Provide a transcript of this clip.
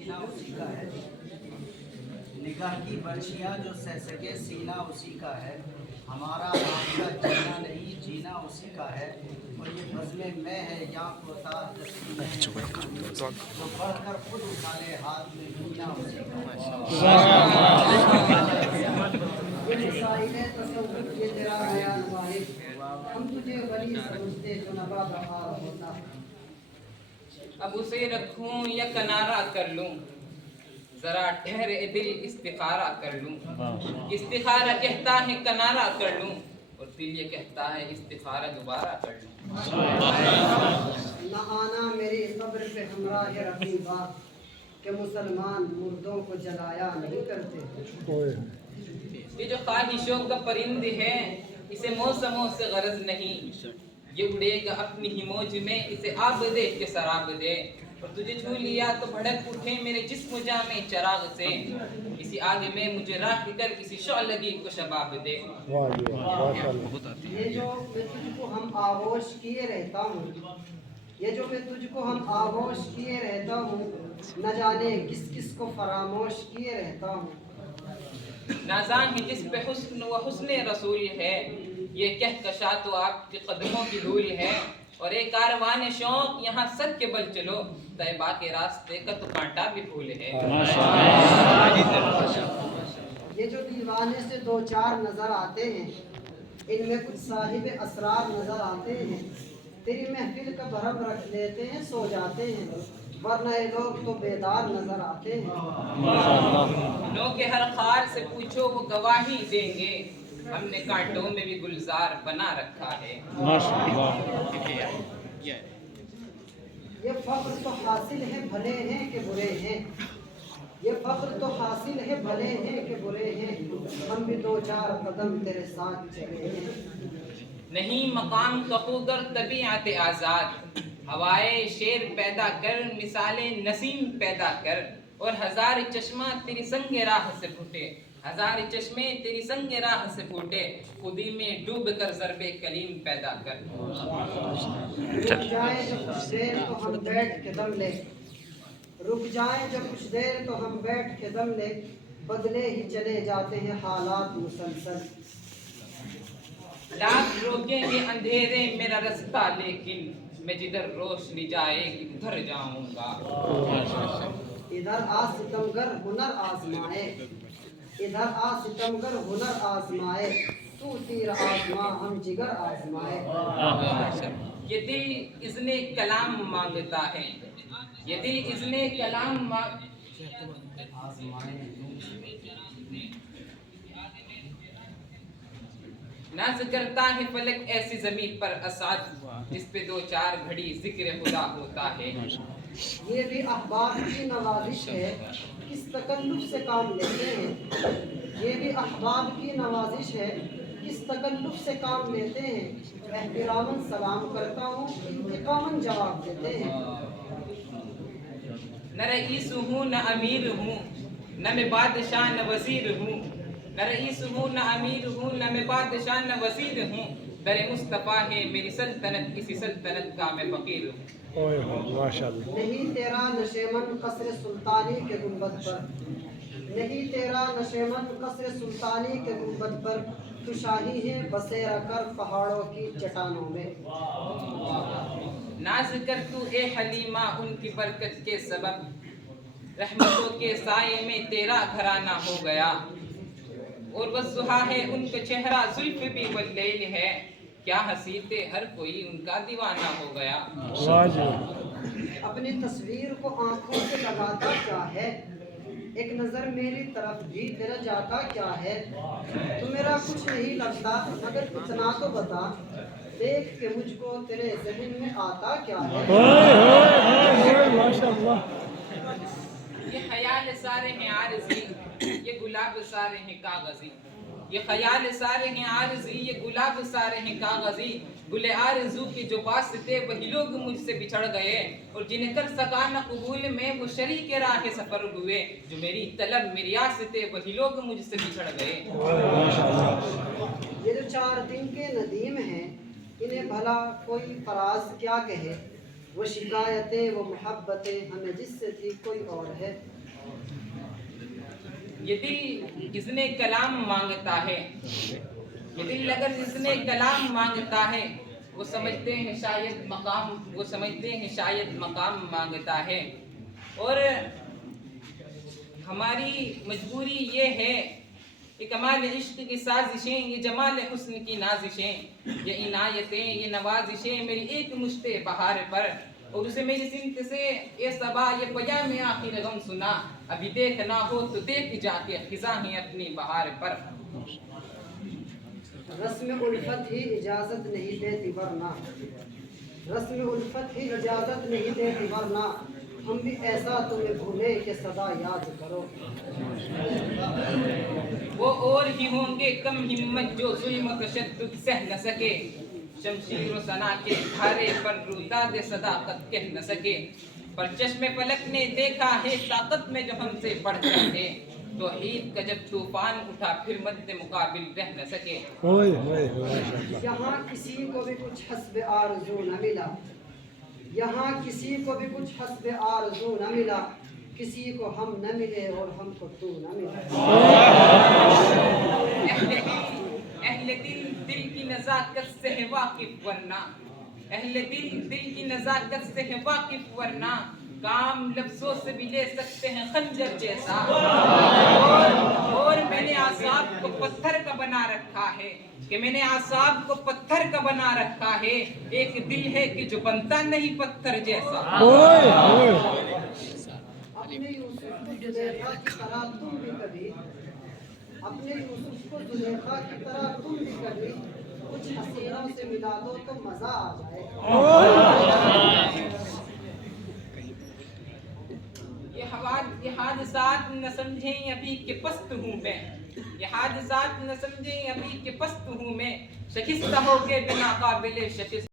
سینہ اسی کا ہے، نگاہ کی برشیاں جو سہ سکے سینہ اسی کا ہے، ہمارا آپ کا جینا نہیں جینا اسی کا ہے، اور یہ بزم میں ہے یا کوتا جو بڑھ کر خود اٹھا لے ہاتھ میں دنیا اسی کا ہے۔ یہ مسائل تصور یہ تیرا بیان واحد، ہم تجھے ولی سمجھتے جو نبا بہار ہوتا۔ اب اسے رکھوں یا کنارہ کر لوں، ذرا ٹھہر اے دل استخارہ کر لوں۔ استخارہ کہتا ہے کنارہ کر لوں، اور دل یہ کہتا ہے استخارہ دوبارہ کر لوں۔ نہ آنا میری قبر پہ ہمراہ رقیبا کہ مسلمان مردوں کو جلایا نہیں کرتے۔ یہ جو خواہشوں کا پرند ہے اسے موسموں سے غرض نہیں، یہ اڑے گا اپنی ہی موج میں اسے آب دے کے سراب دے، اور تجھے چھو لیا تو بھڑک اٹھے میرے جسم جامع چراغ سے، کسی آگ میں مجھے راکھ کر کسی شعلگی کو شباب دے۔ یہ جو میں تجھ کو ہم آغوش کیے رہتا ہوں، یہ جو میں تجھ کو ہم آغوش کیے رہتا ہوں، نہ جانے کس کس کو فراموش کیے رہتا ہوں۔ نازاں ہے جس پہ حسن و حسن رسول ہے، یہ کہکشاں تو آپ کے قدموں کی دھول ہے، اور ایک کاروان شوق یہاں سد کے بل چلو، طیبہ کے راستے کا تو کانٹا بھی پھول ہے۔ یہ جو دیوانے سے دو چار نظر آتے ہیں، ان میں کچھ صاحب اسرار نظر آتے ہیں، تیری محفل کا بھرم رکھ لیتے ہیں سو جاتے ہیں، ورنہ یہ لوگ تو بیدار نظر آتے ہیں۔ نو کے ہر خار سے پوچھو وہ گواہی دیں گے، ہم نے کانٹوں میں بھی گلزار بنا رکھا ہے۔ یہ فخر تو حاصل ہے بھلے ہیں کہ برے ہیں، یہ فخر تو حاصل ہے بھلے ہیں کہ برے ہیں، ہم بھی دو چار قدم تیرے ساتھ چلے ہیں۔ نہیں مقام کفوگر طبیعت آزاد، ہوائے شیر پیدا کر مثال نسیم پیدا کر، اور ہزار چشمہ تیری سنگ راہ سے پھوٹے، ہزار چشمے تیری سنگ راہ سے پھوٹے، خودی میں ڈوب کر ضرب کلیم پیدا کر۔ رک جائیں جو کچھ دیر تو ہم بیٹھ کے دم لے، رک جائیں جو کچھ دیر تو ہم بیٹھ کے دم لے، بدلے ہی چلے جاتے ہیں حالات مسلسل۔ لاکھ روکیں گے اندھیرے میرا رستہ لیکن، میں جدھر روشنی جائے گی ادھر جاؤں گا۔ ادھر آ ستمگر ہنر آزمائے، ادھر آ ستمگر ہنر آزمائے، تو تیر آزما ہم جگر آزمائے۔ یہ دل اذن کلام مانگتا ہے، یہ دل اذن کلام ناز کرتا ہے فلک ایسی زمین پر اسعد، جس پہ دو چار گھڑی ذکر خدا ہوتا ہے۔ یہ بھی احباب کی نوازش ہے کس تکلف سے کام لیتے ہیں، یہ بھی احباب کی نوازش ہے کس تکلف سے کام لیتے ہیں، احتراماً سلام کرتا ہوں انتقاماً جواب دیتے ہیں۔ نہ رئیس ہوں نہ امیر ہوں، نہ میں بادشاہ نہ وزیر ہوں، نہ رئیس ہوں نہ امیر ہوں، نہ میں بادشاہ نہ وزیر ہوں، در مصطفیٰ ہے میری سلطنت کسی سلطنت کا میں فقیر ہوں۔ نہیں تیرا نشیمن قصر سلطانی کے گنبد پر، نہیں تیرا نشیمن قصر سلطانی کے گنبد پر، تو شاہی ہے بسیرا کر پہاڑوں کی چٹانوں میں۔ ناز کر تو اے حلیمہ ان کی برکت کے سبب، رحمتوں کے سائے میں تیرا گھرانہ ہو گیا، اور والضحیٰ ہے ان کا چہرہ زلف بھی واللیل ہے، کیا ہنسی تھے ہر کوئی ان کا دیوانہ ہو گیا۔ اپنی تصویر کو آنکھوں سے لگاتا کیا ہے، ایک نظر میری طرف بھی تیرا جاتا کیا ہے، تو میرا کچھ نہیں لگتا مگر اتنا تو بتا، دیکھ کے مجھ کو تیرے ذہن میں آتا کیا ہے۔ یہ خیال سارے ہیں عارضی، یہ گلاب سارے ہیں کاغذی، یہ خیال سارے ہیں عارضی، یہ گلاب سارے ہیں کاغذی، گل آرزو کے جو واسطے وہی لوگ مجھ سے بچھڑ گئے، اور جنہیں کر سکا نہ قبول میں وہ شریک راہ سفر ہوئے، جو میری طلب میری آستے وہی لوگ مجھ سے بچھڑ گئے۔ یہ جو 4 دن کے ندیم ہیں انہیں بھلا کوئی فراز کیا کہے، وہ شکایتیں وہ محبتیں ہمیں جس سے تھی کوئی اور ہے. یہ دل جس نے کلام مانگتا ہے، یہ دل اگر جس نے کلام مانگتا ہے، وہ سمجھتے ہیں شاید مقام مانگتا ہے. اور ہماری مجبوری یہ ہے کہ کمال عشق کی سازشیں، یہ جمال حسن کی نازشیں، یہ عنایتیں، یہ نوازشیں میری ایک مشت بہار پر، اور اسے میری سمت سے اے صبا یہ پیام آخر غم سنا، ابھی دیکھنا ہو تو دیکھ جا کے خزاں ہیں اپنی بہار پر. رسم الفت ہی اجازت نہیں دیتی ورنہ، رسم الفت ہی اجازت نہیں دیتی ورنہ، ہم بھی ایسا تمہیں بھولے کہ صدا یاد کرو. وہ اور ہی ہوں گے کم ہمت جو ظلم و تشدد سہ نہ سکے، شمشیر و سنا کے دھارے پر روداد صداقت کہہ نہ سکے. پر چشم فلک نے دیکھا ہے طاقت میں جو ہم سے بڑھ جاتے، توحید کا جب طوفان اٹھا پھر مد مقابل رہ نہ سکے. یہاں کسی کو بھی کچھ حسب آرزو نہ ملا، یہاں کسی کو بھی کچھ حسب آرزو نہ ملا، کسی کو ہم نہ ملے اور ہم کو تو نہ ملا. اہل دل دل کی نزاکت سے ہے واقف ورنہ، اہل دل دل کی نزاکت سے ہے واقف ورنہ، کام لفظوں سے بھی لے سکتے ہیں خنجر جیسا. اور میں نے اعصاب کو پتھر کا بنا رکھا ہے، کہ میں نے اعصاب کو پتھر کا بنا رکھا ہے، ایک دل ہے کہ جو بنتا نہیں پتھر جیسا. اپنے یوسف کو زلیخا کی طرح تم بھی کبھی، اپنے یوسف کو زلیخا کی طرح تم بھی کبھی، کچھ حسینوں سے ملا دو تو مزہ آ جائے. یہ حادثات نہ سمجھیں ابھی کہ پست ہوں میں، یہ حادثات نہ سمجھیں ابھی کہ پست ہوں میں، شکستہ ہو کے بنا قابل شکست